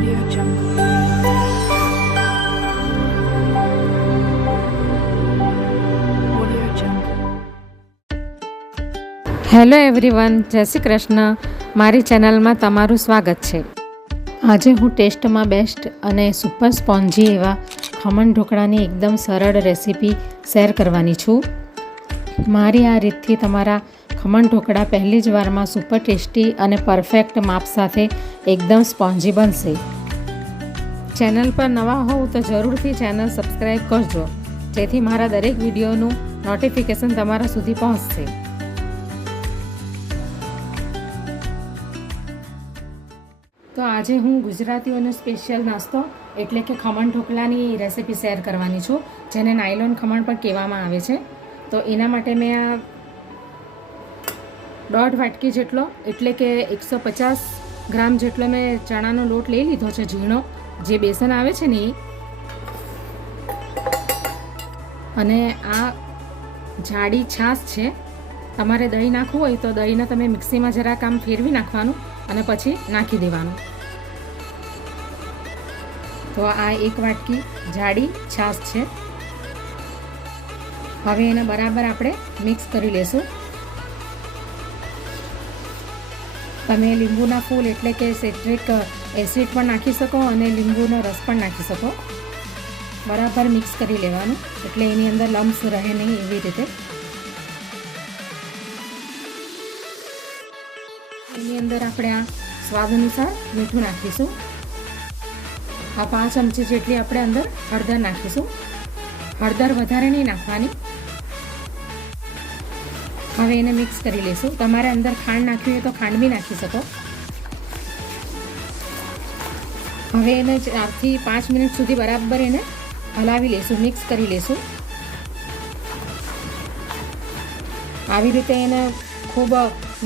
Audio Jungle. Audio Jungle. Hello everyone, જય શ્રી કૃષ્ણ. મારી ચેનલમાં તમારું સ્વાગત છે. આજે હું ટેસ્ટમાં બેસ્ટ અને સુપર સ્પોન્જી એવા ખમણ ઢોકળાની એકદમ સરળ રેસીપી શેર કરવાની છું. મારી આ રીતથી તમારા ખમણ ઢોકળા પહેલી જ વારમાં સુપર ટેસ્ટી અને પરફેક્ટ માપ સાથે એકદમ સ્પોન્જી બનશે. ચેનલ પર નવા હોવ તો જરૂરથી ચેનલ સબસ્ક્રાઈબ કરજો, જેથી મારા દરેક વિડીયોનું નોટિફિકેશન તમારા સુધી પહોંચશે. તો આજે હું ગુજરાતીઓનો સ્પેશિયલ નાસ્તો એટલે કે ખમણ ઢોકળાની રેસીપી શેર કરવાની છું, જેને નાયલોન ખમણ પણ કહેવામાં આવે છે. તો એના માટે મેં આ 1.5 વાટકી જેટલો એટલે કે 150 ગ્રામ જેટલો મેં ચણાનો લોટ લઈ લીધો છે, ઝીણો જે બેસન આવે છે ને એ. અને આ જાડી છાશ છે. તમારે દહીં નાખવું હોય તો દહીંને તમે મિક્સીમાં જરાક આમ ફેરવી નાખવાનું અને પછી નાખી દેવાનું. તો આ 1 વાટકી જાડી છાશ છે. હવે એને બરાબર આપણે મિક્સ કરી લેશું. તમે લીંબુના ફૂલ એટલે કે સિટ્રિક એસિડ પણ નાખી શકો અને લીંબુનો રસ પણ નાખી શકો. બરાબર મિક્સ કરી લેવાનું એટલે એની અંદર લમ્સ રહે નહીં એવી રીતે. એની અંદર આપણે આ સ્વાદ અનુસાર મીઠું નાખીશું. આ 5 ચમચી જેટલી આપણે અંદર હળદર નાખીશું. હળદર વધારે નહીં નાખવાની. હવે એને મિક્સ કરી લઈશું. તમારે અંદર ખાંડ નાખવી હોય તો ખાંડ બી નાખી શકો. હવે એને 4 થી 5 મિનિટ સુધી બરાબર એને હલાવી લઈશું, મિક્સ કરી લઈશું. આવી રીતે એને ખૂબ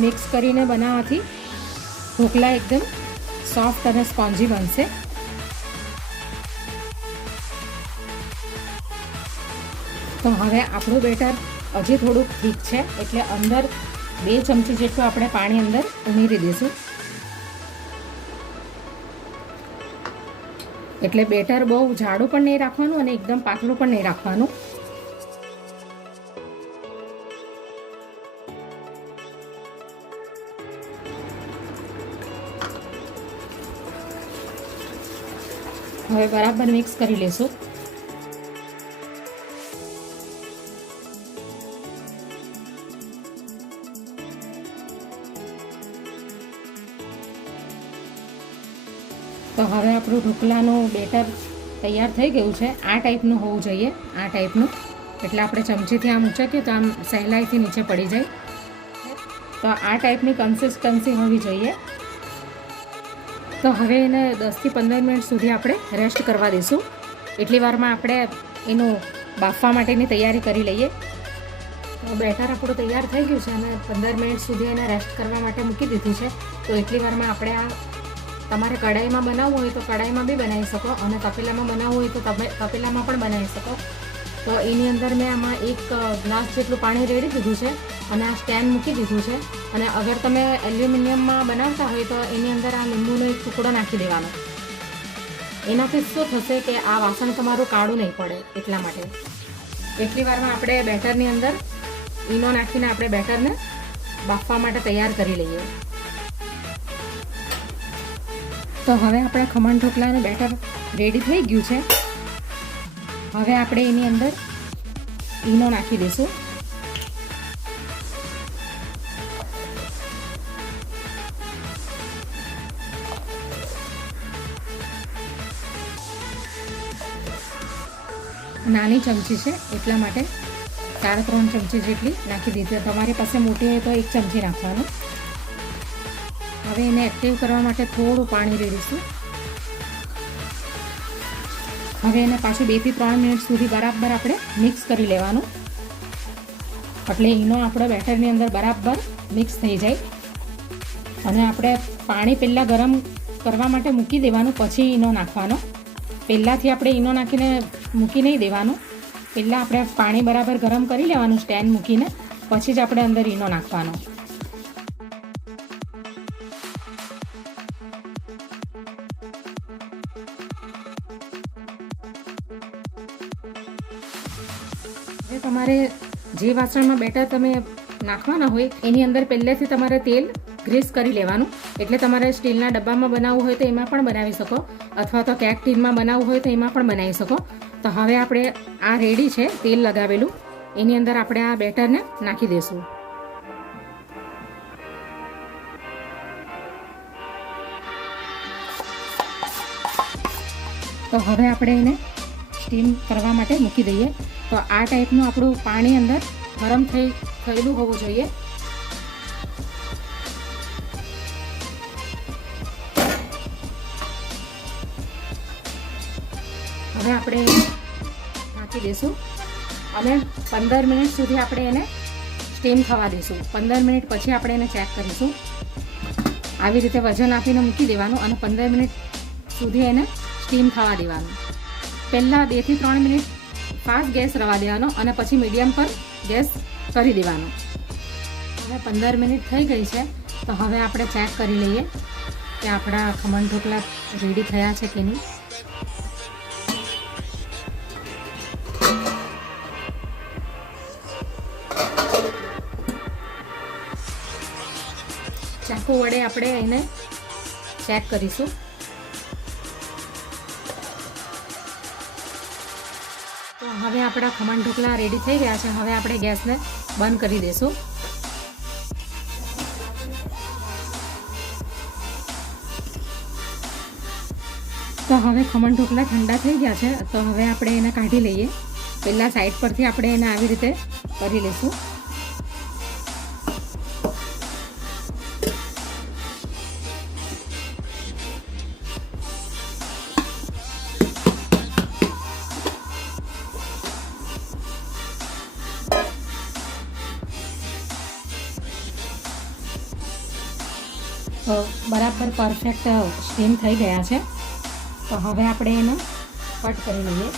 મિક્સ કરીને બનાવવાથી ઢોકળા એકદમ સોફ્ટ અને સ્પોન્જી બનશે. તો હવે આપણું બેટર હજી થોડુંક ઠીક છે એટલે અંદર 2 ચમચી જેટલું આપણે પાણી અંદર ઉમેરી દઈશું. એટલે બેટર બહુ જાડું પણ નહીં રાખવાનું અને એકદમ પાતળું પણ નહીં રાખવાનું. હવે બરાબર મિક્સ કરી લેશું. તો હવે આપણું ઢોકળાનું બેટર તૈયાર થઈ ગયું છે. આ ટાઈપનું હોવું જોઈએ, આ ટાઈપનું. એટલે આપણે ચમચીથી આમ ઉંચકીએ તો આમ સહેલાઈથી નીચે પડી જાય. તો આ ટાઈપની કન્સિસ્ટન્સી હોવી જોઈએ. તો હવે એને 10 થી 15 મિનિટ સુધી આપણે રેસ્ટ કરવા દઈશું. એટલી વારમાં આપણે એનું બાફવા માટેની તૈયારી કરી લઈએ. તો બેટર આપણું તૈયાર થઈ ગયું છે અને 15 મિનિટ સુધી એને રેસ્ટ કરવા માટે મૂકી દીધું છે. તો એટલી વારમાં આપણે આ તમારે કઢાઈમાં બનાવવું હોય તો કઢાઈમાં બી બનાવી શકો અને તપેલામાં બનાવવું હોય તો તપેલામાં પણ બનાવી શકો. તો એની અંદર મેં આમાં 1 ગ્લાસ જેટલું પાણી રેડી દીધું છે અને આ સ્ટેન્ડ મૂકી દીધું છે. અને અગર તમે એલ્યુમિનિયમમાં બનાવતા હોય તો એની અંદર આ લીંબુનો એક ટુકડો નાખી દેવાનો. એનાથી શું થશે કે આ વાસણ તમારું કાળું નહીં પડે, એટલા માટે. એટલી વારમાં આપણે બેટરની અંદર ઈનો નાખીને આપણે બેટરને બાફવા માટે તૈયાર કરી લઈએ. તો હવે આપણા ખમણ ઢોકળાનું બેટર રેડી થઈ ગયું છે. હવે આપણે એની અંદર ઈનો નાખી દઈશું. નાની ચમચી છે એટલા માટે 4-3 ચમચી જેટલી નાખી દીધી. તમારી પાસે મોટી હોય તો 1 ચમચી નાખવાનું. હવે એને એક્ટિવ કરવા માટે થોડું પાણી રેડીશું. હવે એને પાછું 2 થી 3 મિનિટ સુધી બરાબર આપણે મિક્સ કરી લેવાનું. એટલે ઈનો આપણો બેટરની અંદર બરાબર મિક્સ થઈ જાય. અને આપણે પાણી પહેલાં ગરમ કરવા માટે મૂકી દેવાનું, પછી ઈનો નાખવાનો. પહેલાંથી આપણે ઈનો નાખીને મૂકી નહીં દેવાનું. પહેલાં આપણે પાણી બરાબર ગરમ કરી લેવાનું સ્ટેન્ડ મૂકીને, પછી જ આપણે અંદર ઈનો નાખવાનો. તમારે જે વાસણમાં બેટર તમે નાખવાના હોય એની અંદર પહેલેથી તમારે તેલ ગ્રીસ કરી લેવાનું. એટલે તમારે સ્ટીલના ડબ્બામાં બનાવવું હોય તો એમાં પણ બનાવી શકો, અથવા તો કેક ટીનમાં બનાવવું હોય તો એમાં પણ બનાવી શકો. તો હવે આપણે આ રેડી છે તેલ લગાવેલું, એની અંદર આપણે આ બેટરને નાખી દઈશું. તો હવે આપણે એને સ્ટીમ કરવા માટે મૂકી દઈએ. તો આ ટાઈપનું આપણું પાણી અંદર ગરમ થયેલું હોવું જોઈએ. હવે આપણે નાખી દઈશું અને 15 મિનિટ સુધી આપણે એને સ્ટીમ થવા દઈશું. 15 મિનિટ પછી આપણે એને ચેક કરીશું. આવી રીતે વજન આપીને મૂકી દેવાનું અને 15 મિનિટ સુધી એને સ્ટીમ થવા દેવાનું. પહેલાં 2 થી 3 મિનિટ ફાસ્ટ ગેસ રવા દેવાનો અને પછી મીડિયમ પર ગેસ કરી દેવાનો. હવે 15 મિનિટ થઈ ગઈ છે, તો હવે આપણે ચેક કરી લઈએ કે આપણા ખમણ ઢોકળા રેડી થયા છે કે નહીં. ચાકુ વડે આપણે એને ચેક કરીશું. તો હવે આપણા ખમણ ઢોકળા રેડી થઈ ગયા છે. હવે આપણે ગેસને બંધ કરી દઈશું. તો હવે ખમણ ઢોકળા ઠંડા થઈ ગયા છે, તો હવે આપણે એને કાઢી લઈએ. પહેલાં સાઈડ પરથી આપણે એને આવી રીતે કરી લઈશું. તો બરાબર પરફેક્ટ સ્ટીમ થઈ ગયા છે. તો હવે આપણે એને કટ કરી લઈએ.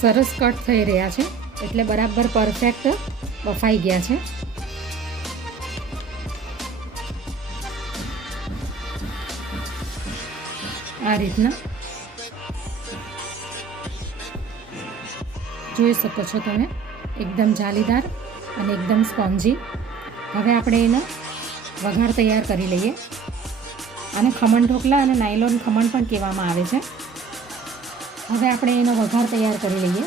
સરસ કટ થઈ રહ્યા છે, એટલે બરાબર પરફેક્ટ બફાઈ ગયા છે. આ રીતના જોઈ શકો છો તમે, એકદમ જાલીદાર અને એકદમ સ્પોન્જી. હવે આપણે એનો વઘાર તૈયાર કરી લઈએ. આને ખમણ ઢોકળા અને નાયલોન ખમણ પણ કહેવામાં આવે છે. હવે આપણે એનો વઘાર તૈયાર કરી લઈએ.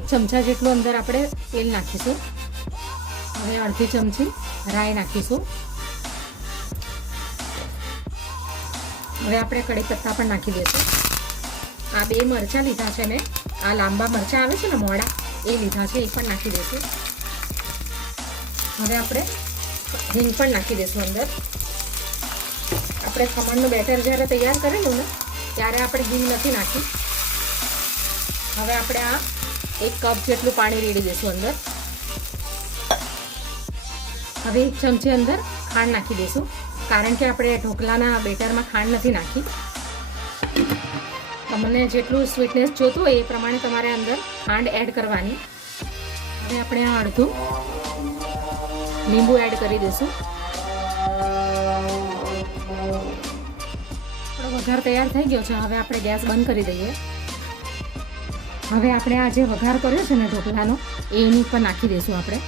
1 ચમચા જેટલું અંદર આપણે તેલ નાખીશું. હવે અડધી ચમચી રાઈ નાખીશું. હવે આપણે કડી પત્તા પણ નાખી દઈશું. આ 2 મરચાં લીધા છે મેં, આ લાંબા મરચાં આવે છે ને મોડા, એ લીધા છે, એ પણ નાખી દઈશું. હવે આપણે હિંગ પણ નાખી દઈશું અંદર. આપણે ખમણનું બેટર જ્યારે તૈયાર કરેલું ને ત્યારે આપણે હિંગ નથી નાખી. હવે આપણે આ 1 કપ જેટલું પાણી રેડી દઈશું અંદર. હવે 1 ચમચી અંદર ખાંડ નાખી દઈશું, કારણ કે આપણે ઢોકળાના બેટરમાં ખાંડ નથી નાખી. તમને જેટલું સ્વીટનેસ જોતું હોય એ પ્રમાણે તમારે અંદર ખાંડ એડ કરવાની. હવે આપણે આ અડધું લીંબુ એડ કરી દઈશું. આપણો વઘાર તૈયાર થઈ ગયો છે. હવે આપણે ગેસ બંધ કરી દઈએ. હવે આપણે આ જે વઘાર કર્યો છે ને ઢોકળાનો, એની ઉપર નાખી દઈશું આપણે.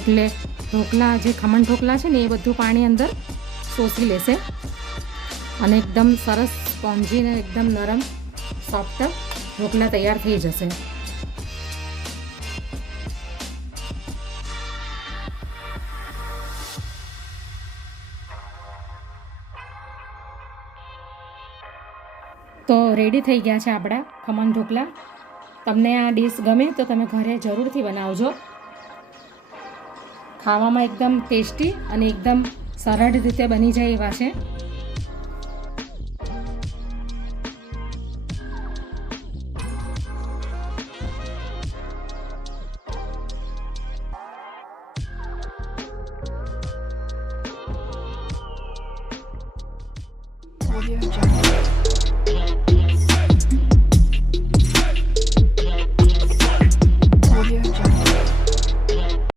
એટલે ઢોકળા જે ખમણ ઢોકળા છે ને એ બધું પાણી અંદર શોષી લેશે અને એકદમ સરસ સ્પોન્જી ને એકદમ નરમ સોફ્ટ ઢોકળા તૈયાર થઈ જશે. તો રેડી થઈ ગયા છે આપણા ખમણ ઢોકળા. તમને આ ડીશ ગમે તો તમે ઘરે જરૂરથી બનાવજો. ખાવામાં એકદમ ટેસ્ટી અને એકદમ સરળ રીતે બની જાય એવા છે. Audio Jungle.